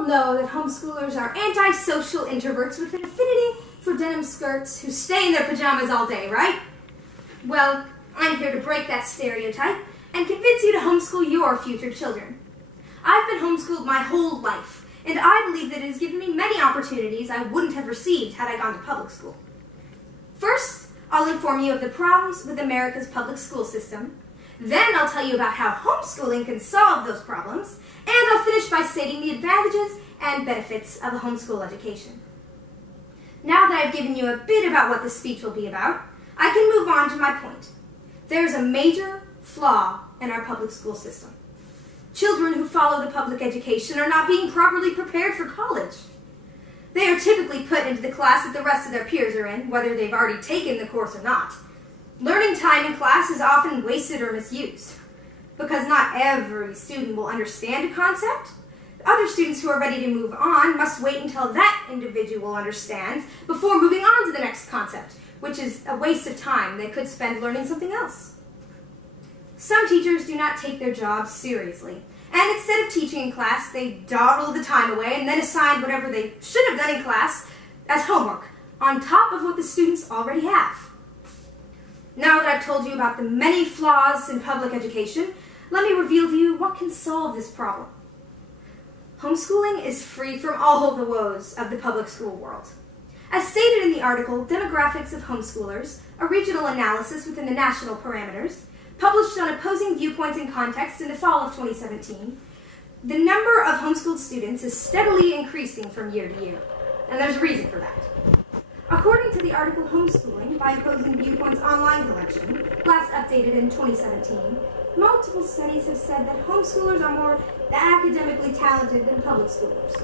all know that homeschoolers are antisocial introverts with an affinity for denim skirts who stay in their pajamas all day, right? Well, I'm here to break that stereotype and convince you to homeschool your future children. I've been homeschooled my whole life, and I believe that it has given me many opportunities I wouldn't have received had I gone to public school. First, I'll inform you of the problems with America's public school system. Then I'll tell you about how homeschooling can solve those problems, and I'll finish by stating the advantages and benefits of a homeschool education. Now that I've given you a bit about what this speech will be about, I can move on to my point. There's a major flaw in our public school system. Children who follow the public education are not being properly prepared for college. They are typically put into the class that the rest of their peers are in, whether they've already taken the course or not. Learning time in class is often wasted or misused. Because not every student will understand a concept, other students who are ready to move on must wait until that individual understands before moving on to the next concept, which is a waste of time they could spend learning something else. Some teachers do not take their jobs seriously, and instead of teaching in class, they dawdle the time away and then assign whatever they should have done in class as homework, on top of what the students already have. Now that I've told you about the many flaws in public education, let me reveal to you what can solve this problem. Homeschooling is free from all the woes of the public school world. As stated in the article, Demographics of Homeschoolers, a regional analysis within the national parameters, published on opposing viewpoints and context in the fall of 2017, the number of homeschooled students is steadily increasing from year to year, and there's a reason for that. According to the article Homeschooling by Opposing Viewpoints online collection, last updated in 2017, multiple studies have said that homeschoolers are more academically talented than public schoolers.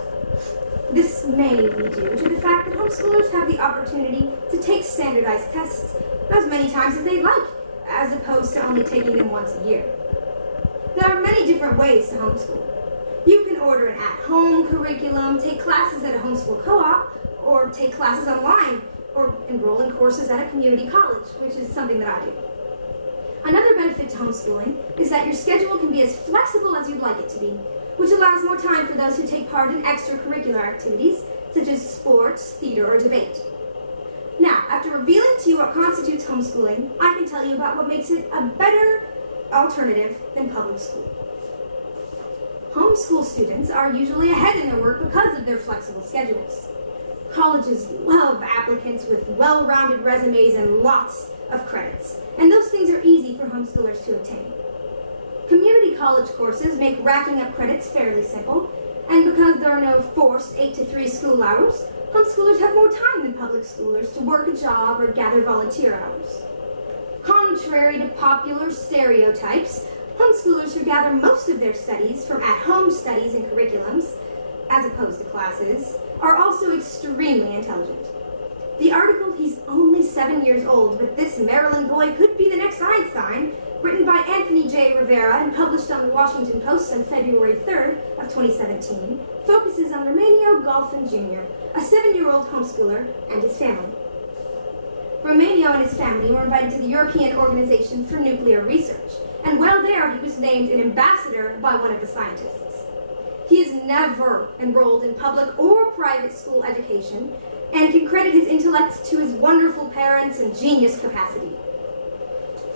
This may be due to the fact that homeschoolers have the opportunity to take standardized tests as many times as they'd like, as opposed to only taking them once a year. There are many different ways to homeschool. You can order an at-home curriculum, take classes at a homeschool co-op, or take classes online, or enroll in courses at a community college, which is something that I do. Another benefit to homeschooling is that your schedule can be as flexible as you'd like it to be, which allows more time for those who take part in extracurricular activities, such as sports, theater, or debate. Now, after revealing to you what constitutes homeschooling, I can tell you about what makes it a better alternative than public school. Homeschool students are usually ahead in their work because of their flexible schedules. Colleges love applicants with well-rounded resumes and lots of credits, and those things are easy for homeschoolers to obtain. Community college courses make racking up credits fairly simple, and because there are no forced 8-to-3 school hours, homeschoolers have more time than public schoolers to work a job or gather volunteer hours. Contrary to popular stereotypes, homeschoolers who gather most of their studies from at-home studies and curriculums, as opposed to classes, are also extremely intelligent. The article, "He's Only 7 Years Old, but This Maryland Boy Could Be the Next Einstein," written by Anthony J. Rivera and published on the Washington Post on February 3rd of 2017, focuses on Romano Golfin Jr., a 7-year-old homeschooler, and his family. Romano and his family were invited to the European Organization for Nuclear Research, and while there he was named an ambassador by one of the scientists. He is never enrolled in public or private school education, and can credit his intellect to his wonderful parents and genius capacity.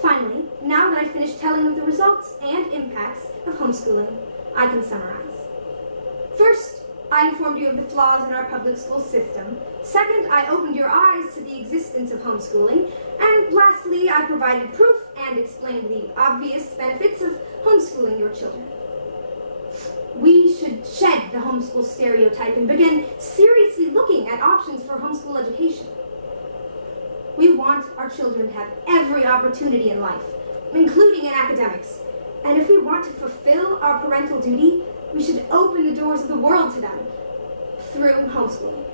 Finally, now that I've finished telling of the results and impacts of homeschooling, I can summarize. First, I informed you of the flaws in our public school system. Second, I opened your eyes to the existence of homeschooling. And lastly, I provided proof and explained the obvious benefits of homeschooling your children. We should shed the homeschool stereotype and begin seriously looking at options for homeschool education. We want our children to have every opportunity in life, including in academics. And if we want to fulfill our parental duty, we should open the doors of the world to them through homeschooling.